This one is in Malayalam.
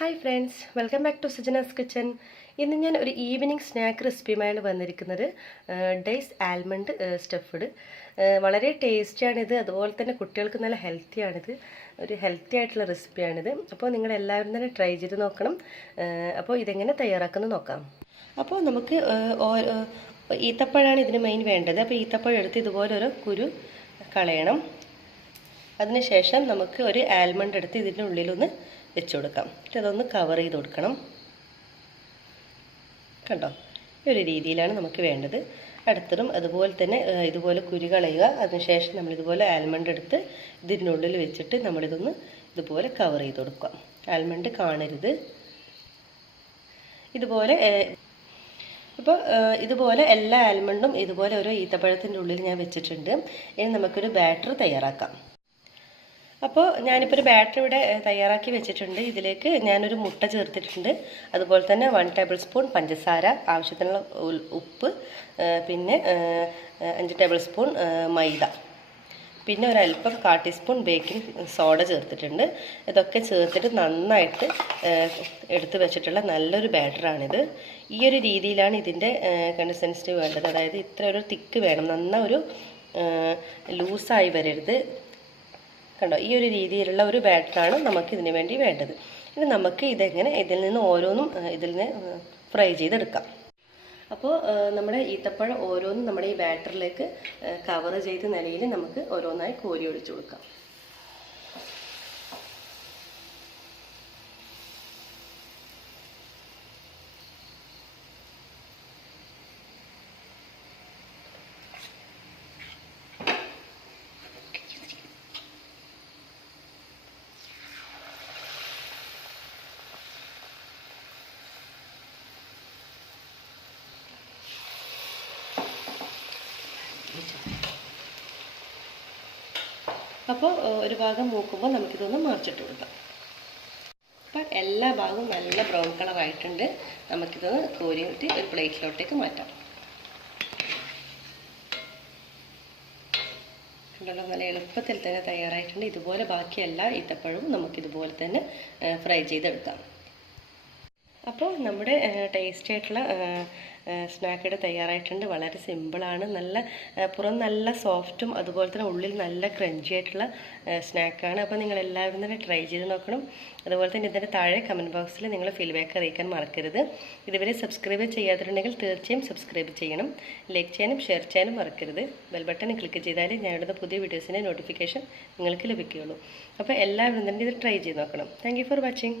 Hi friends, welcome back to Sujana's kitchen. ഇന്ന് ഞാൻ ഒരു ഈവനിങ് സ്നാക്ക് റെസിപ്പിയുമായാണ് വന്നിരിക്കുന്നത്. Dates almond stuffed. വളരെ ടേസ്റ്റിയാണിത്, അതുപോലെ തന്നെ കുട്ടികൾക്ക് നല്ല ഹെൽത്തിയാണിത്. ഒരു ഹെൽത്തി ആയിട്ടുള്ള റെസിപ്പിയാണിത്. അപ്പോൾ നിങ്ങളെല്ലാവരും തന്നെ ട്രൈ ചെയ്ത് നോക്കണം. അപ്പോൾ ഇതെങ്ങനെ തയ്യാറാക്കുന്നത് നോക്കാം. അപ്പോൾ നമുക്ക് ഈത്തപ്പഴമാണ് ഇതിന് മെയിൻ വേണ്ടത്. അപ്പോൾ ഈത്തപ്പഴം എടുത്ത് ഇതുപോലെ ഒരു കുരു കളയണം. അതിനുശേഷം നമുക്ക് ഒരു ആൽമണ്ട് എടുത്ത് ഇതിൻ്റെ ഉള്ളിലൊന്ന് വെച്ച് കൊടുക്കാം. അതൊന്ന് കവർ ചെയ്ത് കൊടുക്കണം. കണ്ടോ, ഈ ഒരു രീതിയിലാണ് നമുക്ക് വേണ്ടത്. അടുത്തതും അതുപോലെ തന്നെ ഇതുപോലെ കുരു കളയുക. അതിനുശേഷം നമ്മളിതുപോലെ ആൽമണ്ട് എടുത്ത് ഇതിൻ്റെ ഉള്ളിൽ വെച്ചിട്ട് നമ്മളിതൊന്ന് ഇതുപോലെ കവർ ചെയ്ത് കൊടുക്കുക. ആൽമണ്ട് കാണരുത്. ഇതുപോലെ ഇപ്പോൾ ഇതുപോലെ എല്ലാ ആൽമണ്ടും ഇതുപോലെ ഓരോ ഈത്തപ്പഴത്തിൻ്റെ ഉള്ളിൽ ഞാൻ വെച്ചിട്ടുണ്ട്. ഇനി നമുക്കൊരു ബാറ്റർ തയ്യാറാക്കാം. അപ്പോൾ ഞാനിപ്പോൾ ഒരു ബാറ്റർ ഇവിടെ തയ്യാറാക്കി വെച്ചിട്ടുണ്ട്. ഇതിലേക്ക് ഞാനൊരു മുട്ട ചേർത്തിട്ടുണ്ട്. അതുപോലെ തന്നെ 1 ടേബിൾ സ്പൂൺ പഞ്ചസാര, ആവശ്യത്തിനുള്ള ഉപ്പ്, പിന്നെ 5 ടേബിൾ സ്പൂൺ മൈദ, പിന്നെ ഒരല്പം 1/4 ടീസ്പൂൺ ബേക്കിംഗ് സോഡ ചേർത്തിട്ടുണ്ട്. ഇതൊക്കെ ചേർത്തിട്ട് നന്നായിട്ട് എടുത്ത് വെച്ചിട്ടുള്ള നല്ലൊരു ബാറ്ററാണിത്. ഈ ഒരു രീതിയിലാണ് ഇതിൻ്റെ കൺസിസ്റ്റൻസി വേണ്ടത്. അതായത് ഇത്ര ഒരു തിക്ക് വേണം, നന്നാ ഒരു ലൂസായി വരരുത്. കണ്ടോ, ഈ ഒരു രീതിയിലുള്ള ഒരു ബാറ്ററാണ് നമുക്ക് ഇതിന് വേണ്ടി വേണ്ടത്. ഇനി നമുക്ക് ഇതെങ്ങനെ ഇതിൽ നിന്ന് ഓരോന്നും ഇതിൽ നിന്ന് ഫ്രൈ ചെയ്തെടുക്കാം. അപ്പോൾ നമ്മുടെ ഈത്തപ്പഴം ഓരോന്നും നമ്മുടെ ഈ ബാറ്ററിലേക്ക് കവർ ചെയ്ത നിലയിൽ നമുക്ക് ഓരോന്നായി കോരി ഒഴിച്ചു കൊടുക്കാം. അപ്പോൾ ഒരു ഭാഗം മൂക്കുമ്പോൾ നമുക്കിതൊന്ന് മറിച്ചിട്ട് കൊടുക്കാം. അപ്പം എല്ലാ ഭാഗവും നല്ല ബ്രൗൺ കളറായിട്ടുണ്ട്. നമുക്കിതൊന്ന് കോരിയിട്ട് ഒരു പ്ലേറ്റിലോട്ടേക്ക് മാറ്റാം. കണ്ടല്ലോ, നല്ല എളുപ്പത്തിൽ തന്നെ തയ്യാറായിട്ടുണ്ട്. ഇതുപോലെ ബാക്കി എല്ലാ ഈത്തപ്പഴവും നമുക്കിതുപോലെ തന്നെ ഫ്രൈ ചെയ്തെടുക്കാം. അപ്പോൾ നമ്മുടെ ടേസ്റ്റി ആയിട്ടുള്ള സ്നാക്ക് ഇവിടെ തയ്യാറായിട്ടുണ്ട്. വളരെ സിമ്പിളാണ്. പുറം നല്ല സോഫ്റ്റും അതുപോലെ തന്നെ ഉള്ളിൽ നല്ല ക്രഞ്ചി ആയിട്ടുള്ള സ്നാക്കാണ്. അപ്പോൾ നിങ്ങളെല്ലാവരും തന്നെ ട്രൈ ചെയ്ത് നോക്കണം. അതുപോലെ തന്നെ ഇതിൻ്റെ താഴെ കമൻറ്റ് ബോക്സിൽ നിങ്ങൾ ഫീഡ്ബാക്ക് അറിയിക്കാൻ മറക്കരുത്. ഇതുവരെ സബ്സ്ക്രൈബ് ചെയ്യാത്തിട്ടുണ്ടെങ്കിൽ തീർച്ചയായും സബ്സ്ക്രൈബ് ചെയ്യണം. ലൈക്ക് ചെയ്യാനും ഷെയർ ചെയ്യാനും മറക്കരുത്. ബെൽ ബട്ടൺ ക്ലിക്ക് ചെയ്താൽ ഞാനിടുന്ന പുതിയ വീഡിയോസിൻ്റെ നോട്ടിഫിക്കേഷൻ നിങ്ങൾക്ക് ലഭിക്കുകയുള്ളൂ. അപ്പോൾ എല്ലാവരും തന്നെ ഇത് ട്രൈ ചെയ്ത് നോക്കണം. Thank you for watching.